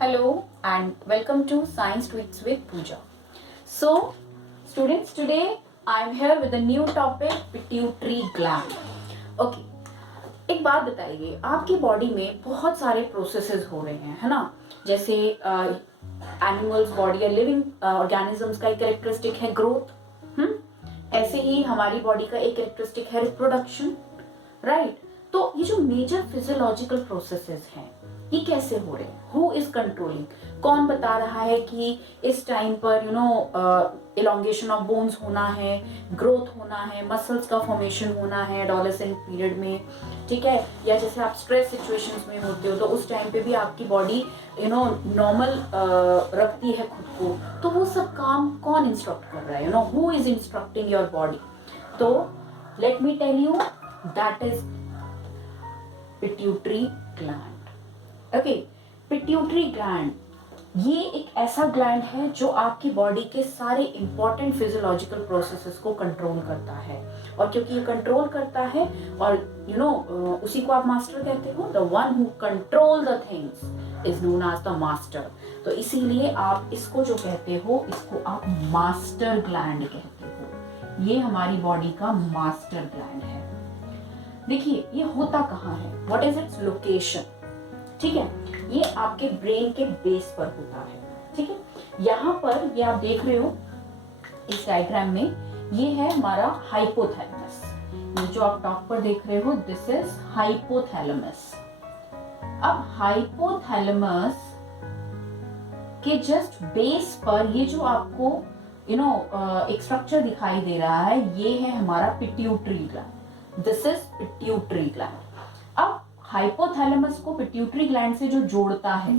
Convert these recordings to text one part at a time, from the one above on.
Hello and welcome to Science Tweets with Pooja. So, students, today I am here with a new topic, pituitary gland. Okay, एक बात बताइए, आपकी body में बहुत सारे processes हो रहे हैं, है ना? जैसे एनिमल्स बॉडी या लिविंग ऑर्गेनिजम्स का एक कैरेक्टरिस्टिक है ग्रोथ, ऐसे ही हमारी बॉडी का एक कैरेक्टरिस्टिक है रिप्रोडक्शन, राइट? तो ये जो मेजर फिजियोलॉजिकल प्रोसेसेस हैं, ये कैसे हो रहे हैं? Who is controlling? कौन बता रहा है कि इस टाइम पर इलोंगेशन ऑफ बोन्स होना है, ग्रोथ होना है, मसल्स का फॉर्मेशन होना है एडोलेसेंट पीरियड में, ठीक है? या जैसे आप स्ट्रेस सिचुएशंस में होते हो तो उस टाइम पे भी आपकी बॉडी नॉर्मल रखती है खुद को, तो वो सब काम कौन इंस्ट्रक्ट कर रहा है? Who is instructing your body? तो let me tell you, that is pituitary gland. Okay, pituitary gland ये एक ऐसा ग्लैंड है जो आपकी बॉडी के सारे इंपॉर्टेंट फिजियोलॉजिकल प्रोसेसेस को कंट्रोल करता है। और क्योंकि ये कंट्रोल करता है और उसी को आप मास्टर कहते हो, the one who control the things is known as the master. तो इसीलिए आप इसको जो कहते हो, इसको आप मास्टर ग्लैंड कहते हो। ये हमारी बॉडी का मास्टर ग्लैंड है। देखिए ये होता कहाँ है, व्हाट इज इट्स लोकेशन, ठीक है? ये आपके ब्रेन के बेस पर होता है, ठीक है? यहाँ पर ये आप देख रहे हो इस डायग्राम में, ये है हमारा हाइपोथैलेमस। ये जो आप टॉप पर देख रहे हो, दिस इज हाइपोथैलेमस। अब हाइपोथैलेमस के जस्ट बेस पर ये जो आपको एक स्ट्रक्चर दिखाई दे रहा है, ये है हमारा pituitary gland. This is pituitary gland. अब हाइपोथैलेमस को पिट्यूटरी ग्लैंड से जो जोड़ता है,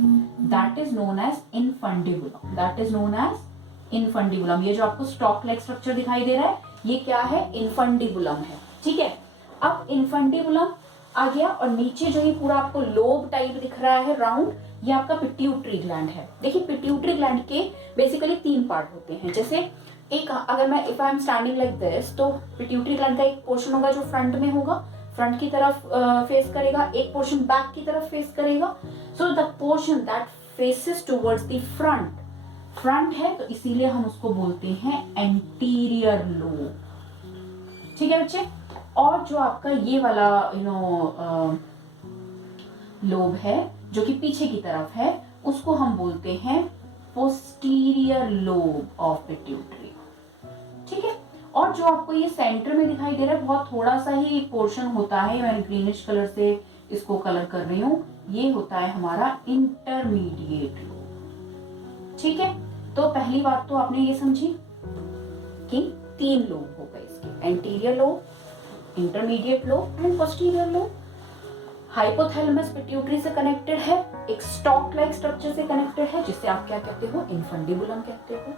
that is known as infundibulum. That is known as infundibulum. ये जो आपको स्टॉक लाइक स्ट्रक्चर दिखाई दे रहा है, ये क्या है? इनफंडिबुलम है, ठीक है? अब इनफंडिबुलम आ गया और नीचे जो ये पूरा आपको लोब टाइप दिख रहा है राउंड, ये आपका पिट्यूटरी ग्लैंड है। देखिए पिट्यूटरी ग्लैंड के बेसिकली 3 पार्ट होते हैं। जैसे एक, अगर मैं if I am standing like this, तो पिट्यूटरी ग्लैंड का एक पोर्शन होगा जो फ्रंट में होगा, फ्रंट की तरफ फेस करेगा, एक पोर्शन बैक की तरफ फेस करेगा। So the portion that faces towards the front है, तो इसीलिए हम उसको बोलते हैं एंटीरियर लोब, ठीक है बच्चे? और जो आपका ये वाला लोब है जो कि पीछे की तरफ है, उसको हम बोलते हैं पोस्टीरियर लोब ऑफ पिट्यूटरी, ठीक है? और जो आपको ये सेंटर में दिखाई दे रहा है, बहुत थोड़ा सा ही पोर्शन होता है, मैं ग्रीनिश कलर से इसको कलर कर रही हूँ, ये होता है हमारा इंटरमीडिएट लोब, ठीक है? तो पहली बात तो आपने ये समझी कि 3 लोब हो गए इसके, anterior lobe, intermediate lobe and posterior lobe. Hypothalamus pituitary से कनेक्टेड है, एक स्टॉक लाइक स्ट्रक्चर से कनेक्टेड है, जिसे आप क्या कहते हो? इनफंडिबुलम कहते हो।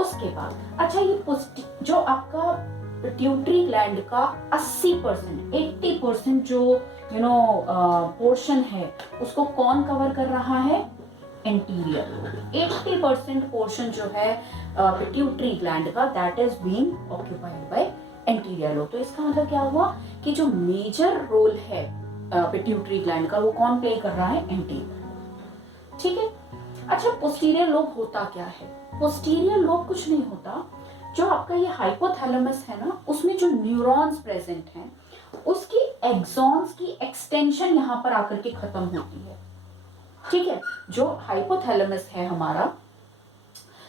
उसके बाद अच्छा, ये जो आपका पिट्यूटरी ग्लैंड का 80% जो पोर्शन है, उसको कौन कवर कर रहा है? Anterior lobe. 80% पोर्शन जो है पिट्यूटरी ग्लैंड का, that is being occupied by anterior lobe. तो इसका मतलब क्या हुआ कि जो मेजर रोल है पिट्यूटरी ग्लैंड का, वो कौन प्ले कर रहा है? एंटीरियर, ठीक है? अच्छा, पोस्टीरियर लोब होता क्या है? पोस्टीरियर लोब कुछ नहीं होता, जो आपका ये हाइपोथैलेमस है ना, उसमें जो न्यूरॉन्स प्रेजेंट हैं, उसकी एक्सॉन्स की एक्सटेंशन यहाँ पर आकर के खत्म होती है, ठीक है? जो हाइपोथैलेमस है हमारा,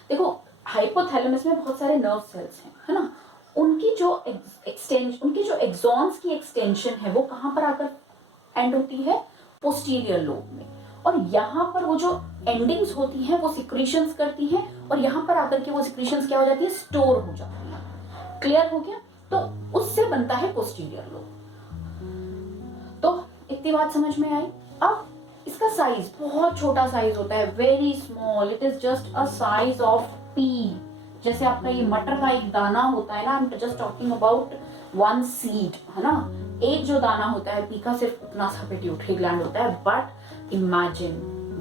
देखो हाइपोथैलेमस में बहुत सारे नर्व सेल्स हैं, है ना? उनकी जो एक्सॉन्स की एक्सटेंशन है, वो कहाँ पर आकर एंड होती है? पोस्टीरियर लोब में। और यहाँ पर वो जो एंडिंग्स होती हैं, वो सिक्रीशंस करती हैं, और यहाँ पर आकर के वो सिक्रीशंस क्या हो जाती है? स्टोर हो जाती है। क्लियर हो गया? तो उससे बनता है पोस्टीरियर लोब। तो इतनी बात समझ में आई? अब इसका साइज बहुत छोटा साइज होता है, very small, it is just a size of P. जैसे आपका ये मटर का एक दाना होता है ना, I am just talking about 1 seed, है ना? एक जो दाना होता है पी का, सिर्फ उतना सा पिट्यूटरी ग्लैंड होता है। But imagine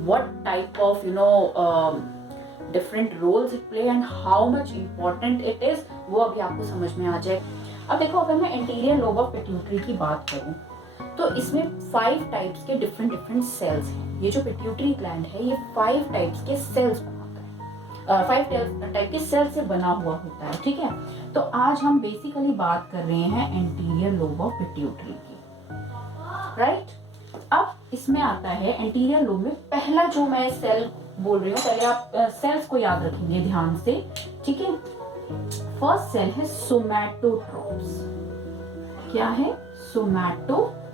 what type of different roles it play and how much important it is, वो अभी आपको समझ में आ जाए। अब देखो, अगर मैं एंटीरियर लोब ऑफ पिट्यूटरी की बात करूं, तो इसमें 5 टाइप्स के डिफरेंट डिफरेंट सेल्स हैं। ये जो पिट्यूटरी ग्लैंड है ये 5 टाइप्स के सेल्स बनाता है, 5 टाइप के सेल से बना हुआ होता है, ठीक है। तो आज हम बेसिकली बात कर रहे हैं एंटीरियर लोब ऑफ पिट्यूटरी की, राइट। अब इसमें आता है एंटीरियर लोब में पहला जो मैं सेल बोल रही हूँ, पहले आप सेल्स को याद रखेंगे ध्यान से, ठीक है। फर्स्ट सेल है सोमैटोट्रॉप्स। क्या है? सोमैटोट्रॉप्स।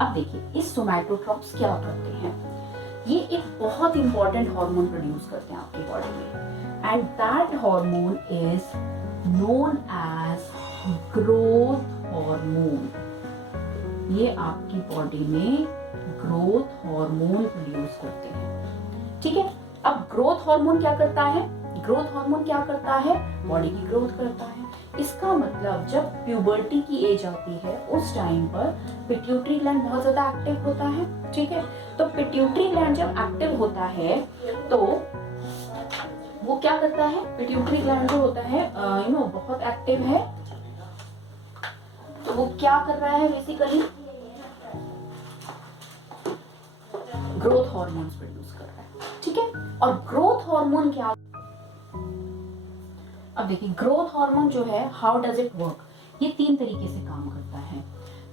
अब देखिए इस सोमैटोट्रॉप्स क्या करते हैं, ये एक बहुत इंपॉर्टेंट हार्मोन प्रोड्यूस करते हैं आपकी बॉडी में, and that hormone is known as growth hormone. ये आपकी बॉडी में ग्रोथ हार्मोन प्रोड्यूस करते हैं, ठीक है। अब ग्रोथ हार्मोन क्या करता है? ग्रोथ हार्मोन क्या करता है? बॉडी की ग्रोथ करता है। इसका मतलब जब प्यूबर्टी की एज आती है उस टाइम पर पिट्यूटरी ग्लैंड बहुत ज्यादा एक्टिव होता है, ठीक है। तो पिट्यूटरी ग्लैंड जब एक्टिव होता है तो वो क्या करता है? पिट्यूटरी ग्लैंड जो होता है बहुत एक्टिव है, तो वो क्या कर रहा है? बेसिकली ग्रोथ हार्मोन्स प्रोड्यूस कर रहा है, ठीक है। और ग्रोथ हार्मोन क्या? अब देखिए ग्रोथ हार्मोन जो है, हाउ डज इट वर्क? ये 3 तरीके से काम करता है।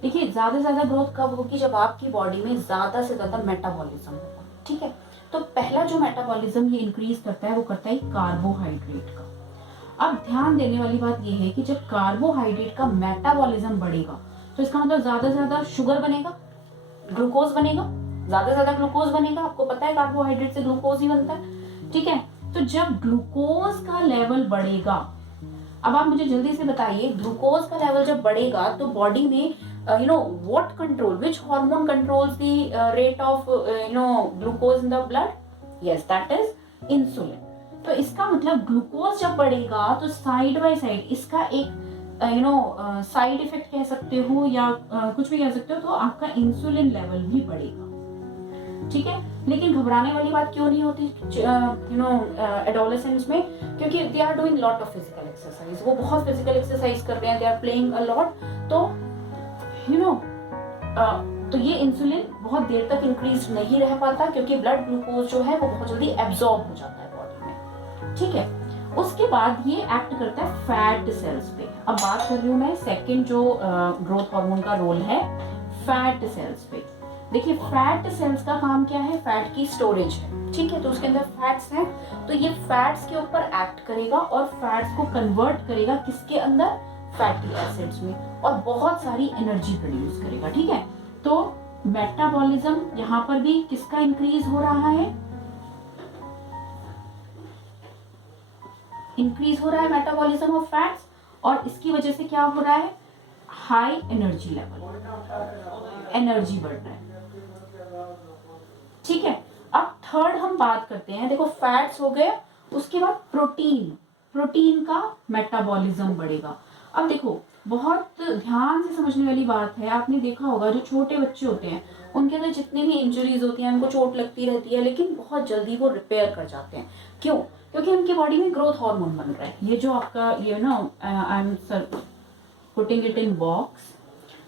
देखिए ज्यादा से ज्यादा ग्रोथ कब होगी? जब आपकी बॉडी में ज्यादा से ज्यादा मेटाबॉलिज्म होगा, ठीक है। तो पहला जो मेटाबॉलिज्म ये इंक्रीज करता है वो करता है कार्बोहाइड्रेट का। अब ध्यान देने वाली बात ये है कि जब कार्बोहाइड्रेट का मेटाबॉलिज्म बढ़ेगा तो इसका मतलब ज्यादा से ज्यादा शुगर बनेगा, ग्लूकोज बनेगा, ज्यादा से ज्यादा ग्लूकोज बनेगा। आपको पता है कार्बोहाइड्रेट से ग्लूकोज ही बनता है, ठीक है। तो जब ग्लूकोज का लेवल बढ़ेगा, अब आप मुझे जल्दी से बताइए, ग्लूकोज का लेवल जब बढ़ेगा तो बॉडी में what control, which hormone controls the rate of glucose in the blood? Yes, that is insulin. तो इसका मतलब ग्लूकोज जब बढ़ेगा तो साइड बाय साइड इसका एक साइड इफेक्ट कह सकते हो या कुछ भी कह सकते हो, तो आपका इंसुलिन लेवल भी बढ़ेगा, ठीक है। लेकिन घबराने वाली बात क्यों नहीं होती एडोलेसेंस में? क्योंकि they are doing lot of physical exercise, वो बहुत फिजिकल एक्सरसाइज कर रहे हैं, they are playing a lot, तो तो ये इंसुलिन बहुत देर तक इंक्रीज नहीं रह पाता क्योंकि ब्लड ग्लूकोज जो है वो बहुत जल्दी एब्जॉर्ब हो जाता है बॉडी में, ठीक है। उसके बाद ये एक्ट करता है फैट सेल्स पे। अब बात कर रही हूँ मैं सेकंड जो ग्रोथ हार्मोन का रोल है फैट सेल्स पे। देखिए फैट सेल्स का काम क्या है? फैट की स्टोरेज है, ठीक है। तो उसके अंदर फैट्स हैं, तो ये फैट्स के ऊपर एक्ट करेगा और फैट्स को कन्वर्ट करेगा किसके अंदर? फैटी एसिड्स में, और बहुत सारी एनर्जी प्रोड्यूस करेगा, ठीक है। तो मेटाबॉलिज्म यहाँ पर भी किसका इंक्रीज हो रहा है? इंक्रीज हो रहा है मेटाबॉलिज्म ऑफ फैट्स, और इसकी वजह से क्या हो रहा है? हाई एनर्जी लेवल, एनर्जी बढ़ रहा है, ठीक है। अब थर्ड हम बात करते हैं, देखो फैट्स हो गए, उसके बाद प्रोटीन, प्रोटीन का मेटाबॉलिज्म बढ़ेगा। अब देखो बहुत ध्यान से समझने वाली बात है, आपने देखा होगा जो छोटे बच्चे होते हैं उनके अंदर जितनी भी इंजरीज होती हैं, उनको चोट लगती रहती है, लेकिन बहुत जल्दी वो रिपेयर कर जाते हैं। क्यों? क्योंकि उनकी बॉडी में ग्रोथ हार्मोन बन रहा है। ये जो आपका ये I am putting it in box,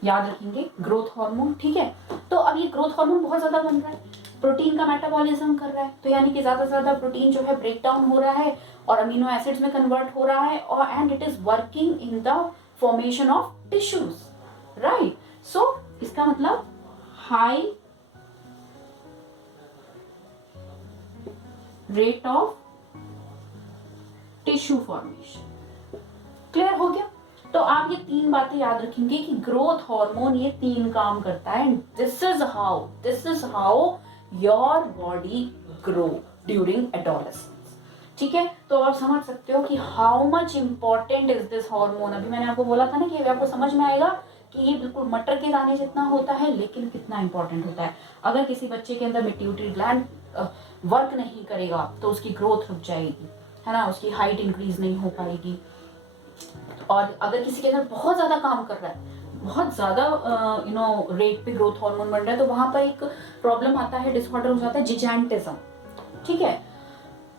याद रखेंगे ग्रोथ हार्मोन, ठीक है। तो अब ये ग्रोथ हार्मोन बहुत ज्यादा बन रहा है, प्रोटीन का मेटाबॉलिज्म कर रहा है, तो यानी कि ज्यादा से ज्यादा प्रोटीन जो है ब्रेक डाउन हो रहा है और अमीनो एसिड्स में कन्वर्ट हो रहा है, और and it is working in the formation of tissues, right. So इसका मतलब high rate of tissue formation. Clear हो गया? तो आप ये 3 बातें याद रखेंगे कि ग्रोथ हार्मोन ये 3 काम करता है। This is how your body grow during adolescence, ठीक है। तो आप समझ सकते हो कि how much important is this hormone. अभी मैंने आपको बोला था ना कि आपको समझ में आएगा कि ये बिल्कुल मटर के दाने जितना होता है, लेकिन कितना इंपॉर्टेंट होता है। अगर किसी बच्चे के अंदर पिट्यूटरी ग्लैंड वर्क नहीं करेगा तो उसकी ग्रोथ रुक जाएगी, है ना, उसकी हाइट इंक्रीज नहीं हो पाएगी। और अगर किसी के अंदर बहुत ज्यादा काम कर रहा है, बहुत ज्यादा रेट पे ग्रोथ हार्मोन बन रहा है, तो वहां पर एक प्रॉब्लम आता है, डिसऑर्डर हो जाता है जिजेंटिज्म, ठीक है।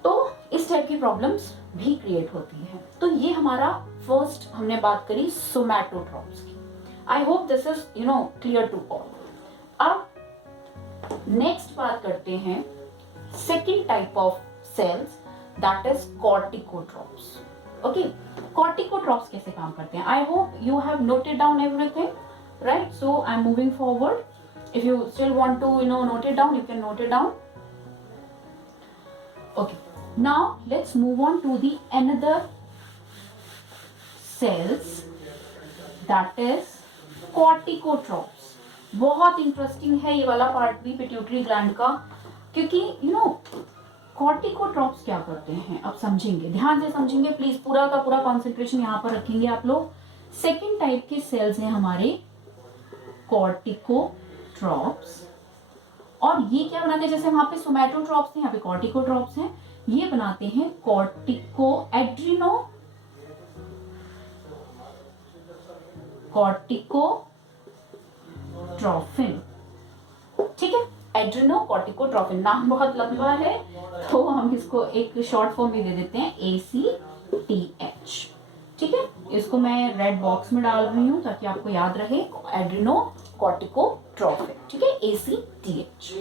तो इस टाइप की प्रॉब्लम्स भी क्रिएट होती है। तो ये हमारा फर्स्ट हमने बात करी सोमैटोट्रॉप्स की। I hope this is clear to all. अब नेक्स्ट बात करते हैं second type of cells, that is corticotrophs. Okay, corticotrophs कैसे काम करते हैं? I hope you have noted down everything, right? So I am moving forward. If you still want to note it down, you can note it down. Okay, now let's move on to the another cells, that is corticotropes. बहुत interesting है ये वाला part भी pituitary gland का, क्योंकि कॉर्टिकोट्रॉप्स क्या करते हैं अब समझेंगे, ध्यान से समझेंगे प्लीज, पूरा का पूरा कॉन्सेंट्रेशन यहाँ पर रखेंगे आप लोग. सेकेंड टाइप के सेल्स हैं हमारे कॉर्टिकोट्रॉप्स, और ये क्या बनाते हैं, जैसे वहां पे सोमैटोट्रॉप्स थे, यहाँ पे कॉर्टिकोट्रॉप्स हैं. ये बनाते हैं कॉर्टिकोट्रॉफिन. ठीक है, एड्रिनोकॉर्टिकोट्रॉफिन नाम बहुत लंबा है, तो हम इसको एक शॉर्ट फॉर्म भी दे देते हैं ACTH. ठीक है, इसको मैं रेड बॉक्स में डाल रही हूँ ताकि आपको याद रहे, एड्रिनोकॉर्टिकोट्रॉफिन. ठीक है, ACTH.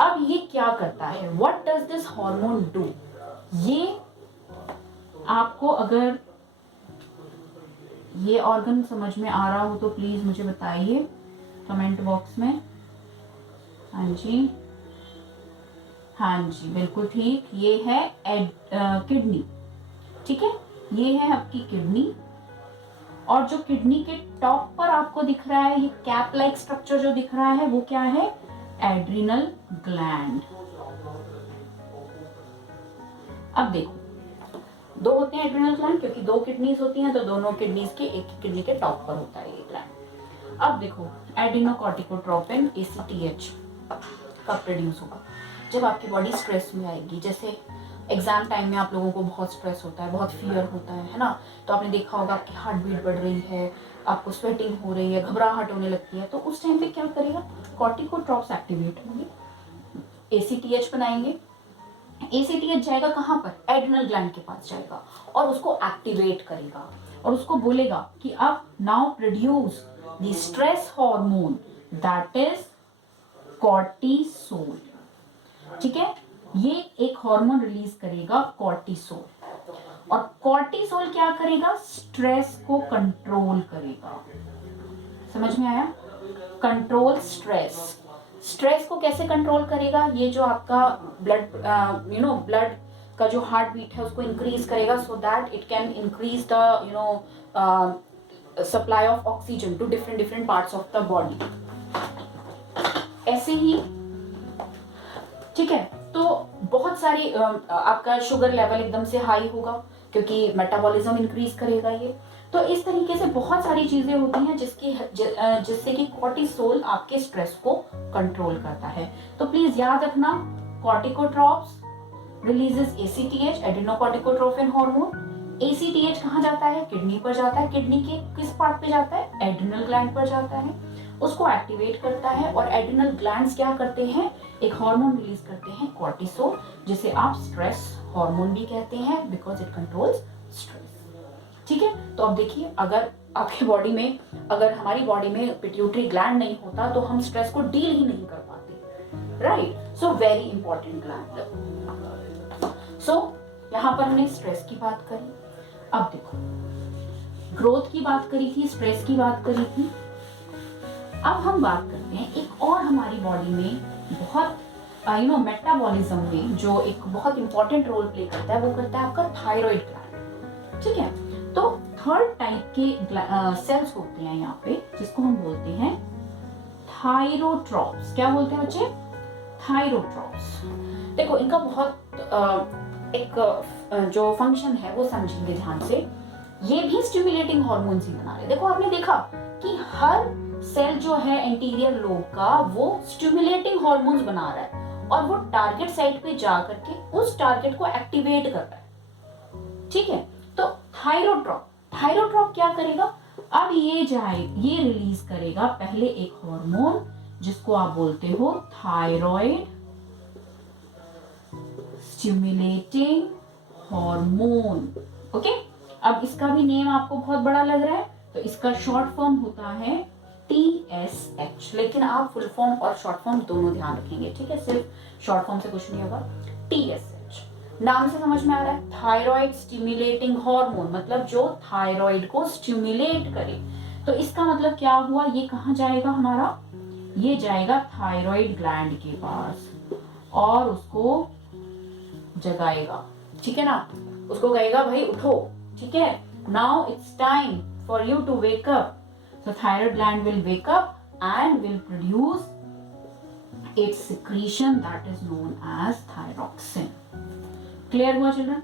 अब ये क्या करता है, what does this hormone do? ये आपको अगर ये ऑर्गन समझ में आ रहा हो तो प्लीज मुझे बताइए कमेंट बॉक्स में. हाँ जी, हाँ जी, बिल्कुल ठीक. ये है किडनी. ठीक है, ये है आपकी किडनी, और जो किडनी के टॉप पर आपको दिख रहा है, ये कैप लाइक स्ट्रक्चर जो दिख रहा है, वो क्या है? Adrenal gland. अब देखो, दो होते हैं एड्रिनल ग्लैंड, क्योंकि दो किडनीज होती हैं, तो दोनों किडनीज के एक किडनी के टॉप पर होता है ये ग्लैंड. अब देखो, एड्रिनोकॉर्टिकोट्रोपिन ACTH कब प्रोड्यूस होगा? जब आपकी बॉडी स्ट्रेस में आएगी. जैसे एग्जाम टाइम में आप लोगों को बहुत स्ट्रेस होता है, बहुत फियर होता है ना, तो आपने देखा होगा आपकी हार्ट बीट बढ़ रही है, आपको स्वेटिंग हो रही है, घबराहट होने लगती है, तो उस टाइम पे क्या करेगा? कॉर्टिकोट्रॉप्स एक्टिवेट होंगे, ACTH बनाएंगे. ACTH जाएगा कहाँ पर? एड्रिनल ग्लैंड के पास जाएगा, और उसको एक्टिवेट करेगा, और उसको बोलेगा कि अब now produce the stress hormone, that is cortisol. ठीक है, ये एक हार्मोन रिलीज करेगा कॉर्टिसोल, और कॉर्टिसोल क्या करेगा? स्ट्रेस को कंट्रोल करेगा. समझ में आया? Control stress. स्ट्रेस को कैसे कंट्रोल करेगा? ये जो आपका ब्लड ब्लड का जो हार्ट बीट है उसको इंक्रीज करेगा, so that it can increase the supply of oxygen to different parts of the body. ऐसे ही, ठीक है, तो बहुत सारी आपका शुगर लेवल एकदम से हाई होगा, क्योंकि मेटाबॉलिज्म इंक्रीज करेगा ये. तो इस तरीके से बहुत सारी चीजें होती हैं जिससे कि कॉर्टिसोल आपके स्ट्रेस को कंट्रोल करता है. तो प्लीज याद रखना, कॉर्टिकोट्रॉप्स रिलीजेस ACTH, एड्रिनोकॉर्टिकोट्रोफिन हार्मोन. ACTH कहाँ जाता है? किडनी पर जाता है. किडनी के किस पार्ट पे जाता है? एड्रिनल ग्लैंड पर जाता है, उसको एक्टिवेट करता है. और एड्रिनल ग्लैंड्स क्या करते हैं? एक हार्मोन रिलीज करते हैं कॉर्टिसोल, जिसे आप स्ट्रेस हार्मोन भी कहते हैं, बिकॉज इट कंट्रोल्स स्ट्रेस. ठीक है, तो अब देखिए, अगर आपके बॉडी में, अगर हमारी बॉडी में पिट्यूटरी ग्लैंड नहीं होता तो हम स्ट्रेस को डील ही नहीं कर पाते, right? So very important gland. So यहाँ पर हमने स्ट्रेस की बात करी. अब देखो, ग्रोथ की बात करी थी, स्ट्रेस की बात करी थी. अब हम बात करते हैं एक और हमारी बॉडी में बहुत मेटाबॉलिज्म में जो एक बहुत इंपॉर्टेंट रोल प्ले करता है, वो करता है आपका थायराइड ग्लैंड. ठीक है, तो थर्ड टाइप के सेल्स होते हैं यहाँ पे, जिसको हम बोलते हैं थायरोट्रॉप्स. क्या बोलते हैं बच्चे? थायरोट्रॉप्स. देखो, इनका बहुत एक जो फंक्शन है वो समझेंगे ध्यान से. ये भी स्टिमुलेटिंग हार्मोन्स ही बना रहे हैं. देखो, आपने देखा कि हर सेल जो है एंटीरियर लोब का, वो स्टिमुलेटिंग हार्मोन्स बना रहा है, और वो टारगेट साइट पे जा करके उस टारगेट को एक्टिवेट कर रहा है. ठीक है, तो थायरोट्रॉप क्या करेगा? अब ये रिलीज करेगा पहले एक हार्मोन जिसको आप बोलते हो थायराइड स्टिमुलेटिंग हार्मोन. ओके, अब इसका भी नेम आपको बहुत बड़ा लग रहा है, तो इसका शॉर्ट फॉर्म होता है TSH, लेकिन आप फुल फॉर्म और शॉर्ट फॉर्म दोनों ध्यान रखेंगे, ठीक है, सिर्फ शॉर्ट फॉर्म से कुछ नहीं होगा। TSH नाम से समझ में आ रहा है, थायराइड स्टिमुलेटिंग हार्मोन, मतलब जो थायराइड को स्टिमुलेट करे। तो इसका मतलब क्या हुआ, ये कहाँ जाएगा हमारा, ये जाएगा थायराइड ग्लैंड के पास और उसको जगाएगा, ठीक है ना, उसको कहेगा भाई उठो, ठीक है, now it's time for you to wake up. So thyroid gland will wake up and will produce its secretion that is known as thyroxine. Clear हुआ children?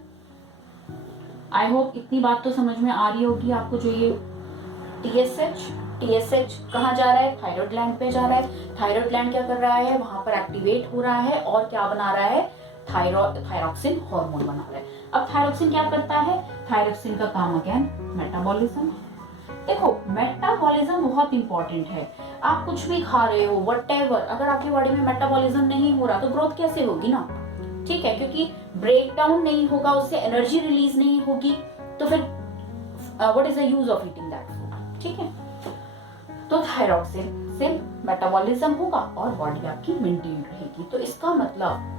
I hope इतनी बात तो समझ में आ रही होगी आपको। जो ये TSH कहाँ जा रहा है, थायराइड ग्लैंड पे जा रहा है। थायराइड ग्लैंड क्या कर रहा है, वहां पर एक्टिवेट हो रहा है और क्या बना रहा है, थायरॉक्सिन हार्मोन बना रहा है। अब थायरॉक्सिन क्या करता है, थायरॉक्सिन का काम अगेन मेटाबॉलिज्म। देखो मेटाबॉलिज्म बहुत इंपॉर्टेंट है। आप कुछ भी खा रहे हो व्हाटएवर, अगर आपकी बॉडी में मेटाबॉलिज्म नहीं हो रहा तो ग्रोथ कैसे होगी ना, ठीक है, क्योंकि ब्रेक डाउन नहीं होगा, उससे एनर्जी रिलीज नहीं होगी, तो फिर what is the use of eating that food, ठीक है। तो थायरॉक्सिन से मेटाबॉलिज्म होगा और बॉडी आपकी मेंटेन रहेगी। तो इसका मतलब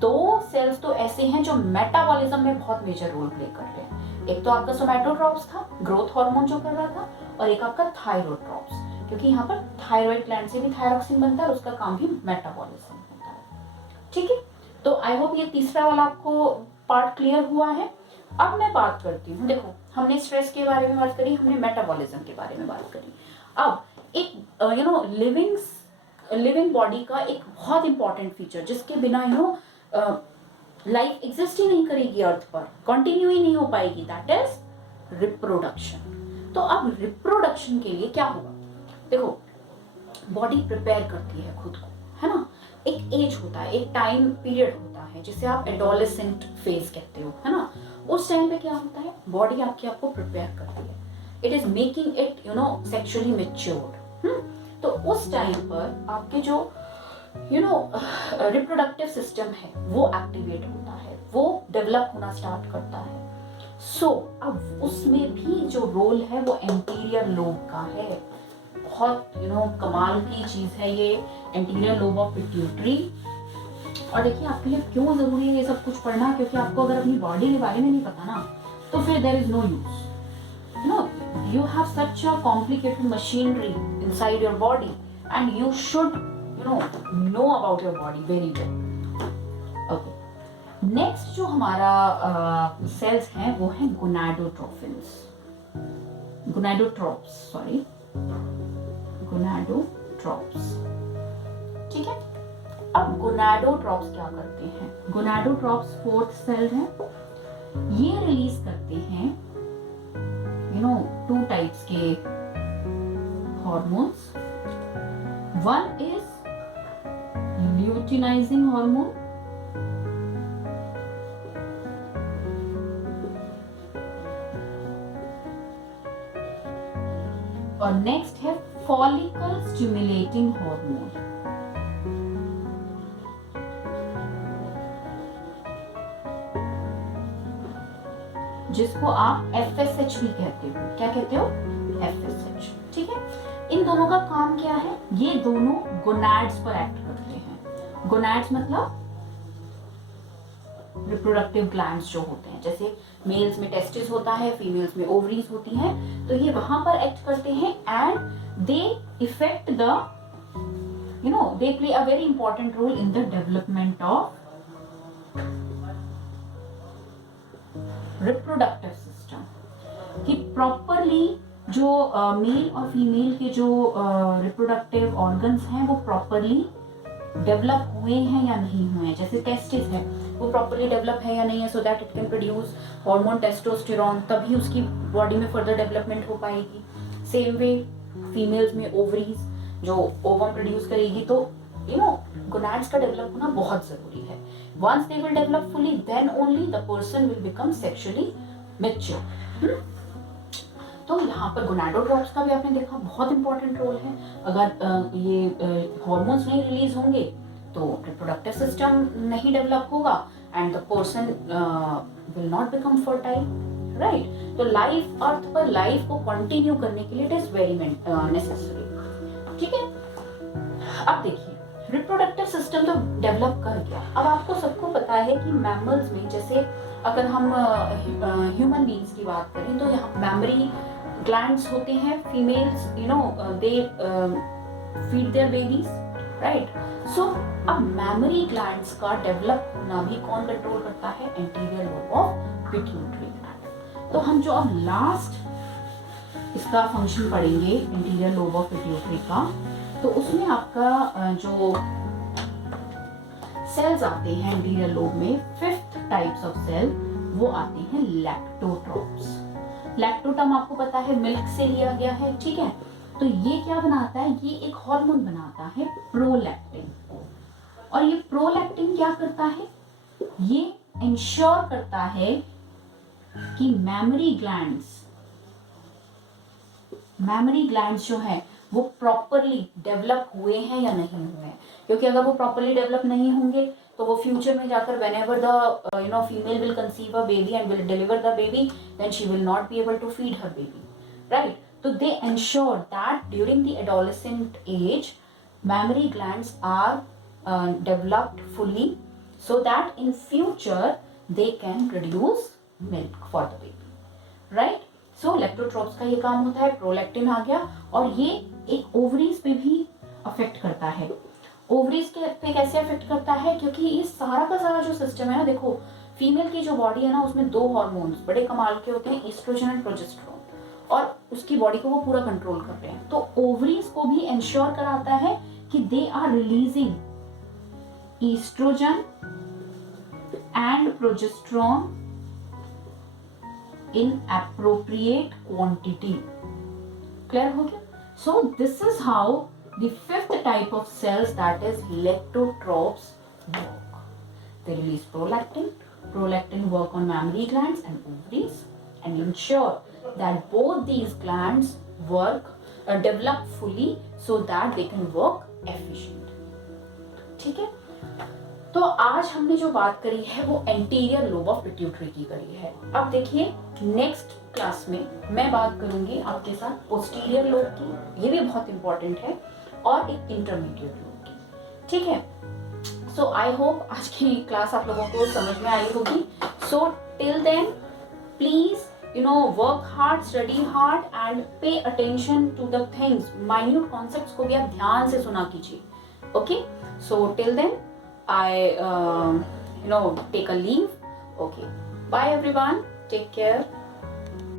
दो सेल्स तो ऐसे हैं जो मेटाबॉलिज्म में बहुत मेजर रोल प्ले कर रहे हैं। एक तो आपका सोमैटोट्रॉप्स था, ग्रोथ हार्मोन जो कर रहा था, और एक आपका थायरोट्रॉप्स, क्योंकि यहाँ पर थायराइड ग्लैंड से भी थायरॉक्सिन बनता है और उसका काम भी मेटाबॉलिज्म होता है, ठीक है। तो आई होप ये तीसरा वाला आपको पार्ट क्लियर हुआ है। अब मैं बात करती हूँ, देखो हमने स्ट्रेस के बारे में बात करी, हमने मेटाबॉलिज्म के बारे में बात करी। अब एक लिविंग बॉडी का एक बहुत इंपॉर्टेंट फीचर जिसके बिना लाइफ एग्जिस्ट ही नहीं करेगी अर्थ पर, कंटिन्यू ही नहीं हो पाएगी, दैट इज रिप्रोडक्शन। तो अब रिप्रोडक्शन के लिए क्या होगा, देखो बॉडी प्रिपेयर करती है खुद को, है ना, एक एज होता है, एक टाइम पीरियड होता है जिसे आप एडोलेसेंट फेज कहते हो, है ना। उस टाइम पे क्या होता है, बॉडी आपके आप को प्रिपेयर करती है, it is making it sexually matured. तो उस टाइम पर आपके जो रिप्रोडक्टिव सिस्टम है वो एक्टिवेट होता है, वो डेवलप होना स्टार्ट करता है। अब उसमें भी जो रोल है वो एंटीरियर लोब का है। बहुत कमाल की चीज है ये एंटीरियर लोब ऑफ पिट्यूटरी। और देखिए आपके लिए क्यों जरूरी है ये सब कुछ पढ़ना, क्योंकि आपको अगर अपनी बॉडी के बारे में नहीं पता ना तो फिर there is no use. You have such a complicated machinery inside your body and you should know about your body very well. Okay. Next जो हमारा सेल्स हैं वो हैं गोनाडोट्रोफिन्स, गोनाडोट्रोप्स, ठीक है। अब गोनाडोट्रोप्स क्या करते हैं, गोनाडोट्रोप्स फोर्थ सेल है, ये रिलीज करते हैं टू टाइप्स के hormones. One is luteinizing hormone और नेक्स्ट है फॉलिकल स्टिमुलेटिंग हार्मोन। जिसको आप FSH भी कहते हो, क्या कहते हो, FSH, ठीक है। इन दोनों का काम क्या है, ये दोनों गोनाड्स पर एक्ट करते हैं। गोनाड्स मतलब रिप्रोडक्टिव ग्लैंड्स जो होते हैं, जैसे मेल्स में टेस्टिस होता है, फीमेल्स में ओवरीज होती हैं, तो ये वहां पर एक्ट करते हैं and they effect the they play a very important role in the development of reproductive system. कि प्रॉपरली जो मेल और फीमेल के जो रिप्रोडक्टिव ऑर्गन्स हैं वो प्रॉपरली डेवलप हुए हैं या नहीं हुए हैं। जैसे टेस्टिस है वो प्रॉपरली डेवलप है या नहीं है, so that it can produce hormone testosterone, तभी उसकी बॉडी में फर्दर डेवलपमेंट हो पाएगी। सेम वे फीमेल्स में ओवरीज जो ओवम प्रोड्यूस करेगी, तो गोनाड्स का डेवलप होना बहुत जरूरी है। Once they will develop fully then only the person will become sexually mature. तो यहाँ पर गोनाडोट्रोप्स का भी आपने देखा बहुत इंपॉर्टेंट रोल है। अगर ये हार्मोन्स नहीं रिलीज होंगे तो रिप्रोडक्टिव सिस्टम नहीं डेवलप होगा and the person will not become fertile. Right. तो लाइफ, अर्थ पर लाइफ को कंटिन्यू करने के लिए इट इज वेरी नेसेसरी। ठीक है, अब देखिए रिप्रोडक्टिव सिस्टम तो डेवलप कर गया। अब आपको सबको पता है कि मैमल्स में, जैसे अगर हम ह्यूमन बीइंग्स की बात करें तो यहाँ मेमोरी ग्लैंड्स होते हैं, females you know they feed their babies, right. So अब मेमोरी ग्लैंड्स का डेवलप होना भी कौन कंट्रोल करता है? Anterior lobe of pituitary gland. तो हम जो अब लास्ट इसका फंक्शन पढ़ेंगे एंटीरियर लोब ऑफ पिट्यूटरी का, तो उसमें आपका जो सेल्स आते हैं एंटीरियर लोब में, फिफ्थ टाइप्स ऑफ सेल, वो आते हैं लैक्टोट्रोप्स। लैक्टोटम आपको पता है मिल्क से लिया गया है, ठीक है। तो ये क्या बनाता है? ये एक हार्मोन बनाता है प्रोलैक्टिन। और ये प्रोलैक्टिन क्या करता है? ये इंश्योर करता है कि मेमोरी ग्लैंड्स जो है वो प्रॉपरली डेवलप हुए हैं या नहीं हुए हैं। क्योंकि अगर वो प्रॉपरली डेवलप नहीं होंगे तो वो फ्यूचर में जाकर whenever the female will conceive a baby and will deliver the baby, then she will not be able to feed her baby, right? So they ensure that during the adolescent age mammary glands are developed fully so that in future they can produce milk for the baby, right? सो लैक्टोट्रोप्स का ये काम होता है। Prolactin आ गया और ये एक ovaries पे भी अफेक्ट करता है। ओवरीज के पे कैसे अफेक्ट करता है? क्योंकि ये सारा का सारा जो सिस्टम है ना, देखो फीमेल की जो बॉडी है ना, उसमें दो हार्मोन्स बड़े कमाल के होते हैं, ईस्ट्रोजन एंड प्रोजेस्टेरोन, और उसकी बॉडी को वो पूरा कंट्रोल कर रहे हैं। तो ओवरीज को भी इंश्योर कराता है कि they are releasing estrogen and progesterone in appropriate quantity. Clear हो गया? So this is how the fifth type of cells, that is lectotropes, work. They release prolactin. Prolactin work on mammary glands and ovaries and ensure that both these glands work, develop fully so that they can work efficient. ठीक है? तो आज हमने जो बात करी है वो एंटीरियर लोब ऑफ पिट्यूटरी की करी है। अब देखिए नेक्स्ट क्लास में मैं बात करूंगी आपके साथ पोस्टीरियर लोब की, ये भी बहुत इंपॉर्टेंट है, और एक इंटरमीडिएट लोब की, ठीक है। सो आई होप आज की क्लास आप लोगों को समझ में आई होगी। So till then please work hard, study hard and pay attention to the things, minute concepts को भी आप ध्यान से सुना कीजिए। Okay, so till then I take a leave. Okay, bye everyone, take care.